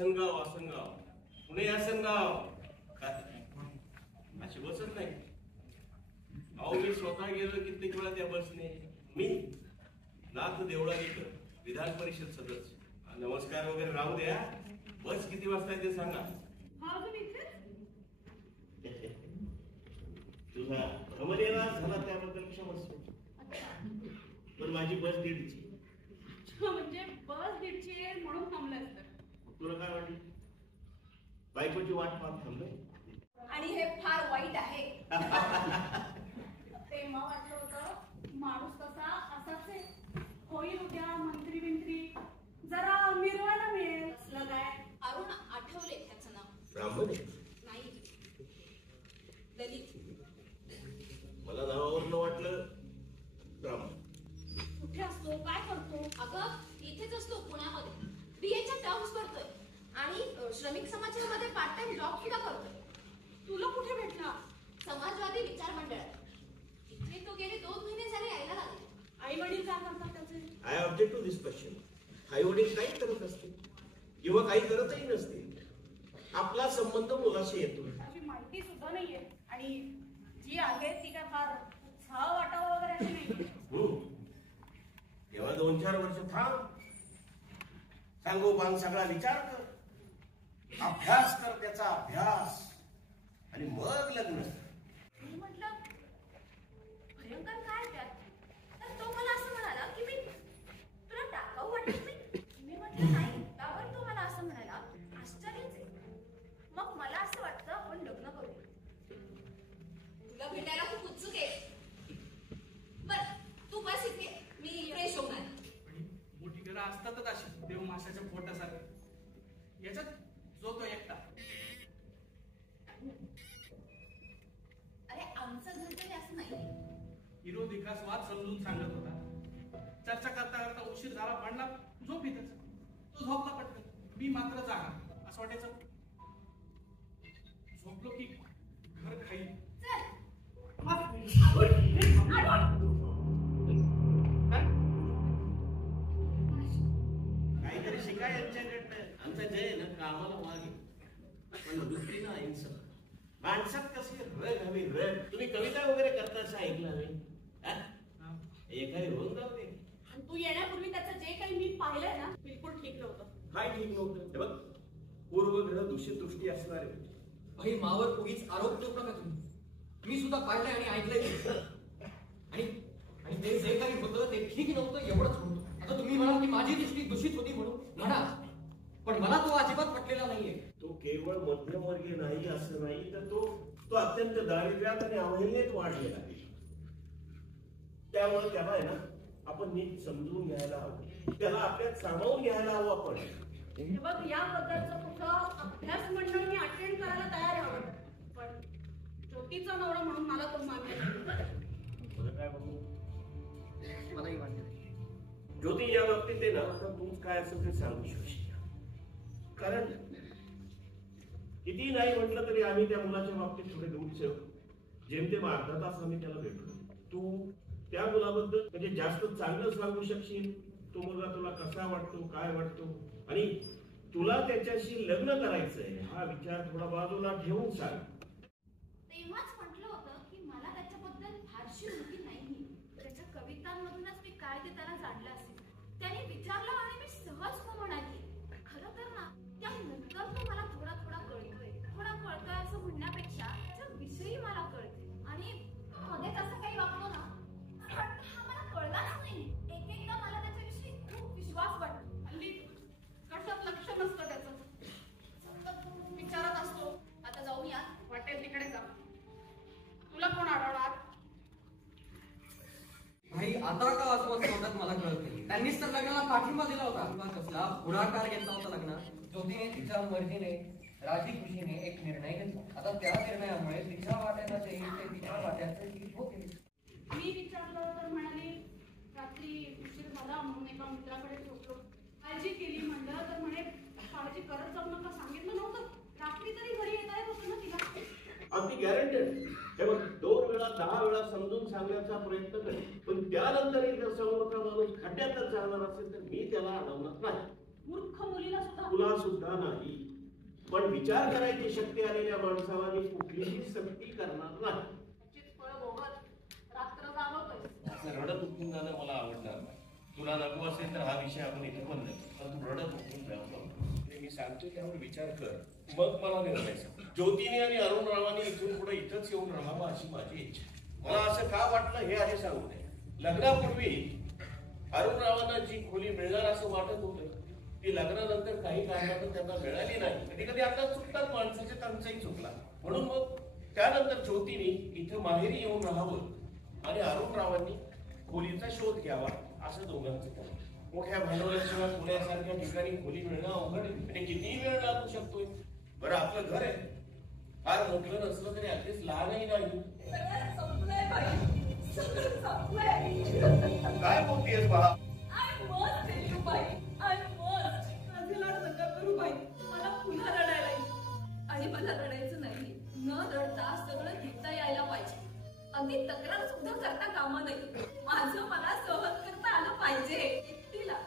आसनगाव पुणे आसनगाव अशी बसत नाही. अहो मी स्वतः गेलो कित्येक वेळा त्या बसने. मी नाथ देवळालीकर विधान परिषद सदस्य. नमस्कार वगैरे राहू द्या, बस किती वाजता ते सांगा. तुझा भ्रमरेला झाला त्याबद्दल क्षमस्व. पण माझी बस 1:30ची. म्हणजे बस 1:30ची म्हणून थांबलं असतं. तुला काय वाटलं? बायकोची वाट पाहत थांबलोय. आणि हे फार वाईट आहे. तेव्हा वाटलं होतं माणूस कसा असाच आहे, होईल उद्या मंत्री बिंत्री, जरा मिरवायला मिळेल. असलं काय? अरुण आठवले त्याचं नाव. ब्राह्मण नाही, दलित. मला नावावरून वाटलं ब्राह्मण. कुठे असतो, काय करतो? अगं इथेच असतो पुण्यामध्ये. बीएच्या टर्म्स करतोय आणि श्रमिक समाजामध्ये पार्ट टाइम जॉब सुद्धा करतोय. तुला कुठे भेटला? समाजवादी विचार मंडळात. इथे तो गेले 2 महिने झाले यायला लागले. आई वडील काय करतात त्याचे? I object to this question. आई वडील काही करत असतील किंवा काही करतही नसतील. आपला संबंध मुलाशी येतो. अशी माहिती सुद्धा नाहीये आणि जी आहे ती काय फार उत्साह वाटावं वगैरे अशी नाही. तेव्हा 2-4 वर्ष थांब, सांगोपांग सगळा विचार कर, अभ्यास कर त्याचा अभ्यास, आणि मग लग्न. मी म्हटलं भयंकर काय त्यात. तर तो मला असं म्हणाला की मी तुला टाकाऊ वाटत नाही. मी म्हटलं नाही. त्यावर तो मला असं म्हणाला, आश्चर्यच आहे. मग मला असं वाटतं आपण लग्न करू. तुला भेटायला खूप उत्सुक आहे. बर तू बस इथे, मी फ्रेश होऊन आले. मोठी घरं असतातच अशी देव माशाच्या पोटासारखं. याच्यात जो तो एकटा. अरे आमचं घर तरी असं नाही. विरोध विकास वाद समजून सांगत होता. चर्चा करता करता उशीर झाला, भांडला, झोप येतच. तो झोपला पटकन, मी मात्र जागा. असं वाटायचं झोपलो की घर खाईल. काहीतरी शिकाय यांच्याकडनं. आमचा जय ना कामाला वागे पण वृत्ती ना अहिंसा. माणसात कशी रग हवी, रग. तुम्ही कविता वगैरे करता असं ऐकलं हवे. एखादी होऊन जाऊ दे. आणि तू येण्यापूर्वी त्याचं जे काही मी पाहिलंय ना बिलकुल ठीक नव्हतं. काय ठीक नव्हतं? हे बघ, पूर्वग्रह दूषित दृष्टी असणारे. भाई मावर उगीच आरोप ठेवू नका तुम्ही. मी सुद्धा पाहिलंय आणि ऐकलंय. आणि ते जे काही होतं ते ठीक नव्हतं एवढंच होतं. आता तुम्ही म्हणाल की माझी दृष्टी दूषित होती म्हणून म्हणा, पण मला तो अजिबात पटलेला नाहीये. तो केवळ मध्यमवर्गीय नाही असं नाही, तर तो अत्यंत दारिद्र्यात आणि अवहेलनेत वाढलेला आहे. त्यामुळे त्याला आहे ना आपण नीट समजून घ्यायला हवं, त्याला आपल्यात सामावून घ्यायला हवं आपण. हे बघ, याबद्दलचं कुठं अभ्यास मंडळ मी अटेंड करायला तयार आहे, पण ज्योतीचा नवरा म्हणून मला तो मान्य नाही. काय बघू, मलाही मान्य. ज्योती या बाबतीत आहे ना, आता तूच काय असेल ते सांगू शकशील. कारण किती नाही म्हटलं तरी आम्ही त्या मुलाच्या बाबतीत थोडे दूरचे होतो. जेमतेम अर्धा तास आम्ही त्याला भेटलो. तू त्या मुलाबद्दल म्हणजे जास्त चांगलं सांगू शकशील. तो मुलगा तुला कसा वाटतो, काय वाटतो, आणि तुला त्याच्याशी लग्न करायचंय हा विचार थोडा बाजूला ठेवून सांग. तेव्हाच म्हटलं होतं की मला त्याच्याबद्दल फारशी माहिती नाही. त्याच्या कवितांमधूनच मी काय ते त्याला जाणलं असेल. त्याने विचारलं आणि मी सहज हो म्हणाली. खरं तर ना त्यानंतर तो मला थोडा थोडा कळतोय. थोडा कळतोय असं म्हणण्यापेक्षा त्याच्या विषयी मला कळते. आणि मध्ये तसं काही वागतो ना हा मला कळलाच नाही. एक एकदा मला त्याच्याविषयी खूप विश्वास वाटतो. हल्ली कशात लक्ष नसतं त्याचं, सतत विचारत असतो. आता जाऊया, वाटेल तिकडे जा. तुला कोण अडवणार? भाई आता का अस्वस्थ होतात मला कळत नाही. त्यांनीच तर लग्नाला पाठिंबा दिला होता. कसला पुढाकार घेतला होता लग्नात. ज्योतीने तिच्या मर्जीने राजी खुशीने एक निर्णय घेतला. आता त्या निर्णयामुळे तिच्या वाट्याला ते तिच्या वाट्याचं ती हो केली. मी विचारलं तर म्हणाली रात्री उशीर झाला म्हणून एका मित्राकडे झोपलो. काळजी केली म्हणलं तर म्हणे काळजी करत जाऊ नका, सांगितलं नव्हतं. रात्री तरी घरी येता येत होतं ना तिला. अगदी गॅरंटेड. हे बघ, 2 वेळा 10 वेळा समजून सांगण्याचा प्रयत्न करेल, पण त्यानंतरही जर समोरचा माणूस खड्ड्यातच जाणार असेल तर मी त्याला अडवणार नाही. मूर्ख मुलीला सुद्धा तुला सुद्धा नाही, पण विचार करायची शक्ती आलेल्या माणसाला मी कुठलीही सक्ती करणार नाही. त्याचीच फळं भोगत रात्र जागवतोय. असं रडत उठून जाणं मला आवडणार नाही. तुला नको असेल तर हा विषय आपण इथे बंद करू, पण तू रडत उठून जाऊ. मी सांगतोय त्यावर विचार कर, मग मला निर्णय सांग. ज्योतीने आणि अरुण रावांनी इथून पुढे इथंच येऊन राहावं अशी माझी इच्छा. मला असं का वाटलं हे आधी सांगू दे. लग्नापूर्वी अरुण रावांना जी खोली मिळणार असं वाटत होतं, ती लग्नानंतर काही कारणानं त्यांना मिळाली नाही. कधी कधी आता चुकतात माणसाचे, त्यांचाही चुकला. म्हणून मग त्यानंतर ज्योतीने इथं माहेरी येऊन राहावं आणि अरुण रावांनी खोलीचा शोध घ्यावा असं दोघांचं ठरलं. मोठ्या भांडवलाशिवाय पुण्यासारख्या ठिकाणी खोली मिळणं अवघड आहे आणि कितीही वेळ लागू शकतोय. बरं आपलं घर आहे, फार मोठं नसलं तरी अगदीच लहानही नाही. काय बोलतेस बाळा? आणि मला रडायचं नाही, न रडता सगळं घेता यायला पाहिजे. अगदी तक्रार सुद्धा करता कामा नाही. माझं मला सहन करता आलं पाहिजे एकटीला.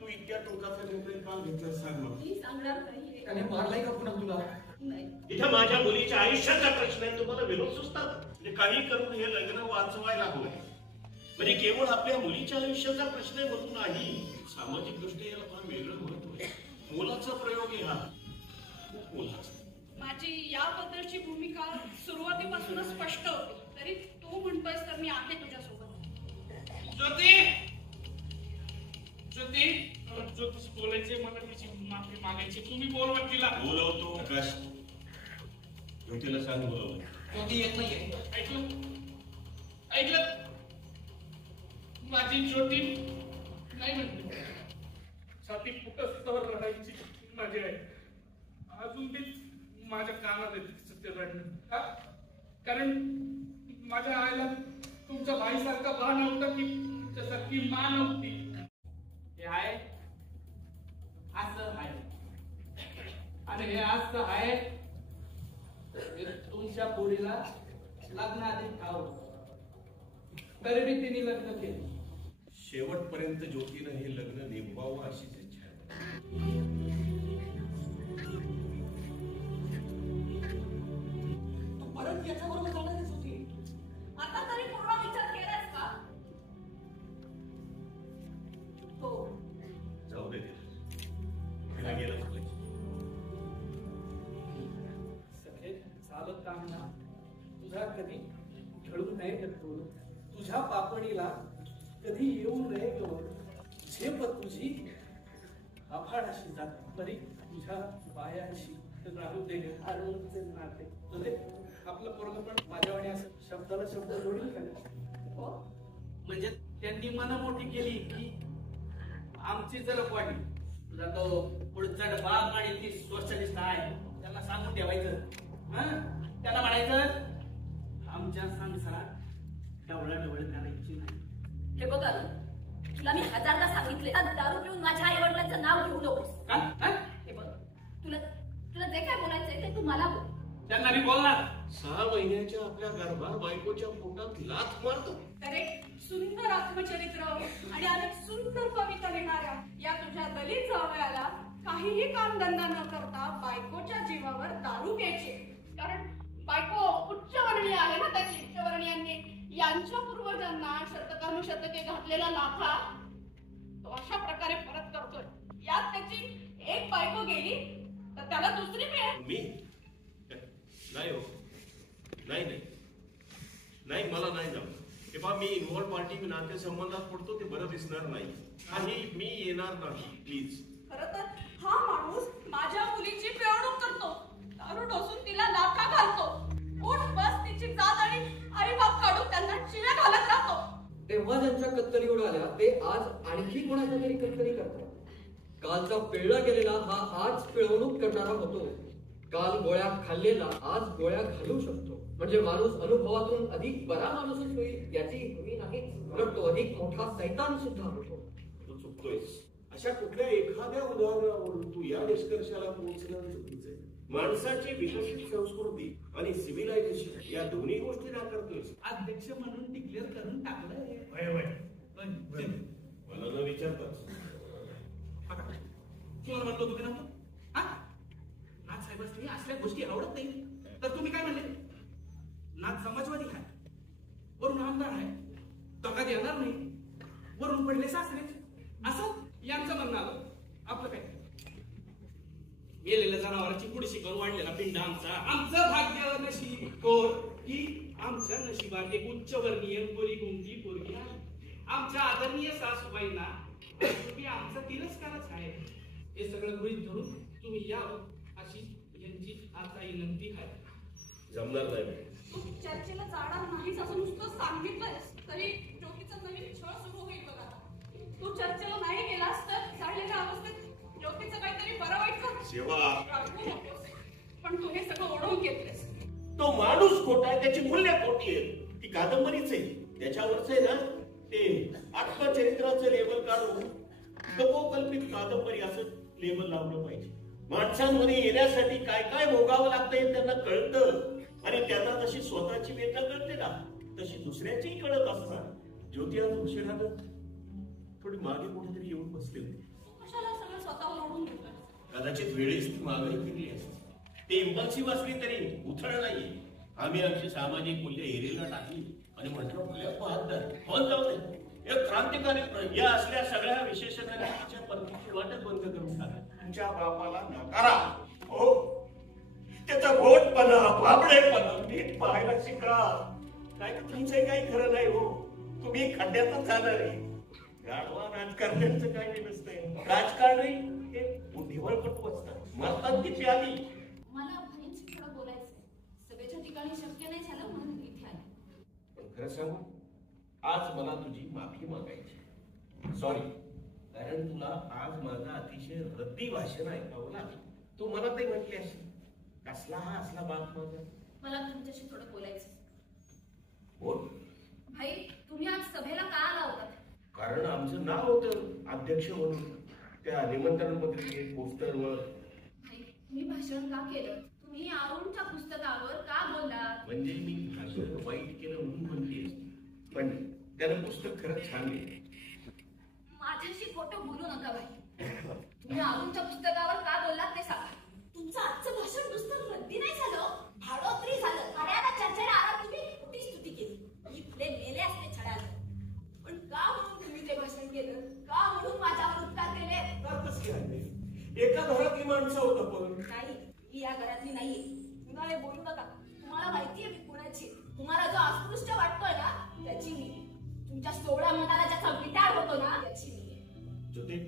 तू इतक्या टोकाचा निर्णय का घेतला सांग मला. मी सांगणार नाहीये. त्याने मारलाय का पुन्हा तुला? नाही. इथं माझ्या मुलीच्या आयुष्याचा प्रश्न आहे, तुम्हाला विरोध सुचतात. म्हणजे काही करून हे लग्न वाचवायला हवंय. म्हणजे केवळ आपल्या मुलीच्या आयुष्याचा प्रश्न आहे म्हणून नाही, सामाजिक दृष्ट्या याला फार वेगळं महत्व आहे. मोलाचा प्रयोग आहे हा, खूप मोलाचा. माझी याबद्दलची भूमिका सुरुवातीपासूनच स्पष्ट होती, तरी तू म्हणतोयस तर मी आहे तुझ्यासोबत. ज्योती, ज्योती, ज्योतिष बोलायचे, मला तिची माफी मागायची. तुम्ही बोलवा तिला. बोलवतो आकाश, ज्योतीला सांग बोलवतो. ज्योती येत नाहीये. ऐकलं, ऐकलं, माझी ज्योती नाही म्हणते. छाती फुटस्तवर रडायची माझी आई. अजून मी माझ्या कानात येते तिचं ते रडणं. का? कारण माझ्या आईला तुमच्या भाईसारखा बा नव्हता की तुमच्यासारखी मा नव्हती. हे आहे असं आहे आणि हे असं आहे. तुमच्या पोरीला लग्नाआधी ठाव तरी मी तिने लग्न केलं. शेवटपर्यंत ज्योतीनं हे लग्न निभवावं अशीच इच्छा आहे. तू परत याच्याबरोबर जाणारच होती. आता तरी पूर्ण विचार केलास का? हो. जाऊ दे तिला गेलं पाहिजे. सगळे चालत तांना तुझा कधी ढळू नये टक्कून, तुझ्या पापणीला कधी येऊ नये गवत. झेप तुझी आभाळाशी जात तरी तुझ्या पायाशी राहू दे अरुणचे नाते. तुझे आपलं पोरग पण माझ्यावाणी असं शब्दाला शब्द जोडील का? हो. म्हणजे त्यांनी मन मोठी केली की आमची जर वाढली, तुझा तो पुढचा बाग आणि ती सोशलिस्ट आहे त्यांना सांगून ठेवायचं. त्यांना म्हणायचं आमच्या संसारात डवळा करायची नाही. हे बघ अरुण, तुला मी हजारदा सांगितले दारू पिऊन माझ्या आई वडिलांचं नाव घेऊ नकोस. हे बघ, तुला तुला जे काय बोलायचंय ते तू मला बोल. त्यांना मी बोलणार. 6 महिन्याच्या आपल्या गर्भात बायकोच्या पोटात लाथ मारतो. तर एक सुंदर आत्मचरित्र आणि अनेक सुंदर कविता लिहिणाऱ्या या तुझ्या दलित जावयाला काहीही कामधंदा न करता बायकोच्या जीवावर दारू घ्यायची. कारण बायको उच्चवर्णीय आहे ना, त्याची उच्चवर्णीयांनी यांच्या पूर्वजांना शतकानुशतके घातलेला लाथा तो अशा प्रकारे परत करतोय. यात त्याची एक बायको गेली तर त्याला दुसरी मिळेल. मी नाही हो, नाही नाही नाही, मला नाही जमलं. हे पहा, मी इन्व्हॉल्व पार्टी नातेसंबंधात पडतो ते बरं दिसणार नाही. काही मी येणार नाही, प्लीज. खरं तर हा माणूस माझ्या मुलीची पिळवणूक करतो, दारू ढोसून तिला लाथा घालतो, उठ बस तिची जात आणि आई बाप काढून त्यांना शिव्या घालत राहतो. तेव्हा ज्यांच्या कत्तलीवर आल्या ते आज आणखी कोणाच्या तरी कत्तली करतात. कालचा पिळला गेलेला हा आज पिळवणूक करणारा होतो. काल गोळ्या खाल्लेला आज गोळ्या घालू शकतो. म्हणजे माणूस अनुभवातून अधिक बरा माणूसच होईल याची हवी नाही, उलट तो अधिक मोठा सैतान सुद्धा होतो. तू चुकतोयस. अशा कुठल्या एखाद्या उदाहरणावरून तू या निष्कर्षाला पोहोचणं चुकीचं आहे. माणसाची विकसित संस्कृती आणि सिव्हिलायझेशन या दोन्ही गोष्टी नाकारतोयस. अध्यक्ष म्हणून डिक्लेअर करून टाकलंय. मला न विचारताच येणार नाही, वरून पडले सासरेच, असं यांचं म्हणणं आलं. आपलं काय, गेलेल्या जनावरांची पुढशी करून वाढलेला पिंड आमचा, आमचं भाग्य नशीब कोर की आमच्या नशिबात एक उच्चवर्णीय गोरी गुंगी पोरगी आहे. आमच्या आदरणीय सासूबाईंना तुम्ही आमचा तिरस्कारच आहे. हे सगळं गृहीत धरून तुम्ही यावं अशी यांची आता विनंती आहे. जमणार नाही. तू चर्चेला जाणार नाहीस असं नुसतं सांगितलंयस तरी ज्योतीचा नवीन छळ सुरू होईल बघा. तू चर्चेला नाही गेलास तर झालेल्या अवस्थेत ज्योतीचं काहीतरी बरं वाईट कर. सेवा रागवू नकोस. पण तू हे सगळं ओढवून घेतलेस. तो माणूस खोटा आहे, त्याची मूल्य खोटी आहे. ती कादंबरीच आहे, त्याच्यावरच आहे ना ते आत्मचरित्राचं लेबल काढून कपोकल्पित कादंबरी असं लेबल लावलं पाहिजे. माणसांमध्ये येण्यासाठी काय काय भोगावं लागतं हे त्यांना कळतं आणि त्यांना जशी स्वतःची वेदना कळते ना तशी दुसऱ्याचीही कळत असणार. ज्योती आज उशिरानं थोडी मागे कुठेतरी येऊन बसले होते. कशाला सगळं स्वतःवर ओढून घेतलं? कदाचित वेळेस ती मागणी केली असते. ते इम्पल्सिव्ह असली तरी उथळ नाहीये. आम्ही आमची सामाजिक मूल्य एरीला टाकली आणि म्हटलं फोन जाऊ दे. एक क्रांतिकारी या असल्या सगळ्या विशेषणाने तिच्या परतीची वाटच बंद करून टाका. तुमच्या बापाला नाकारा. हो, त्याचा भोटपणा बाबडेपणा नीट पाहायला शिका. काय तर तुमचं काही खरं नाही हो. तुम्ही खड्ड्यातच जाणार आहे. गाढवा राजकारण्यांचं काही नसतंय. राजकारणी हे बुद्धिबळपटू असतात. मरतात ती प्याली. मला बहिणीशी थोडं बोलायचंय. सभेच्या ठिकाणी शक्य नाही झालं म्हणून इथे आले. पण खरं सांगू, आज मला तुझी माफी मागायची. सॉरी, कारण तुला आज माझं अतिशय रद्दी भाषण ऐकावं लागलं. तू मला ते म्हटले असेल, कसला हा असला बाप माझा. मला तुमच्याशी थोडं बोलायचं. बोल. भाई, तुम्ही आज सभेला का आला होता? कारण आमचं नाव होतं अध्यक्ष म्हणून त्या निमंत्रण पत्रिकेत, पोस्टरवर. भाई, तुम्ही भाषण का केलं? तुम्ही अरुणच्या पुस्तकावर का बोललात? म्हणजे मी भाषण वाईट केलं म्हणून म्हणतेस, पण त्यानं पुस्तक खरंच छान लिहिलं. माझ्याशी खोटं बोलू नका भाई. तुम्ही अरुणच्या पुस्तकावर का बोललात ते सांगा. तुमचं आजचं भाषण नुसतं रद्दी नाही झालं, भाडोत्री झालं. खऱ्याला चर्चेला आला तुम्ही खोटी स्तुती केली. इथले मेले असते छळाला. पण का म्हणून तुम्ही ते भाषण केलं? का म्हणून माझ्यावर उपकार केले? एका घरातली माणसं होतं पण नाही, मी या घरातली नाहीये. पुन्हा हे बोलू नका. तुम्हाला माहितीये मी कुणाची. तुम्हाला जो अस्पृश्य वाटतोय ना त्याची मी. तुमच्या 16 मताला ज्याचा विटाळ होतो ना त्याची मी. ज्योती,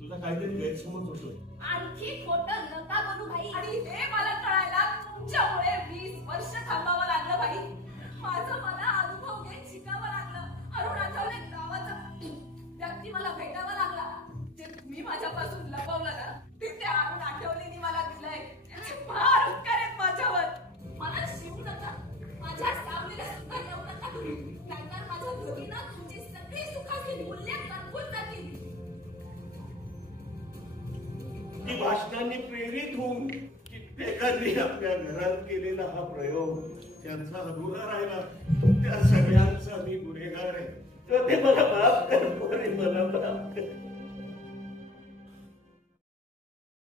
तुझा काहीतरी गैरसमज होतोय. आणखी खोटं नका बोलू भाई. आणि हे मला कळायला तुमच्यामुळे 20 वर्ष थांबावं लागलं भाई. माझं मला अनुभव घेत शिकावं लागलं. अरुण आठवले नावाचा व्यक्ती मला भेटावा लागला. जे तुम्ही माझ्यापासून लपवलं ना ते त्या अरुण आठवलेनी मला दिलंय. त्याचे फार उपकार आहेत माझ्यावर. मला शिवू नका. माझ्या सावलीला सुद्धा येऊ नका तुम्ही. नाहीतर माझ्या घरी ना तुमची सगळी सुखाची मूल्य करपून जातील. की भाषणांनी प्रेरित होऊन कित्येकांनी आपल्या घरात केलेला हा प्रयोग त्यांचा अधुरा राहिला. त्या सगळ्यांचा मी गुन्हेगार आहे. तर ते मला माफ कर, मला माफ कर.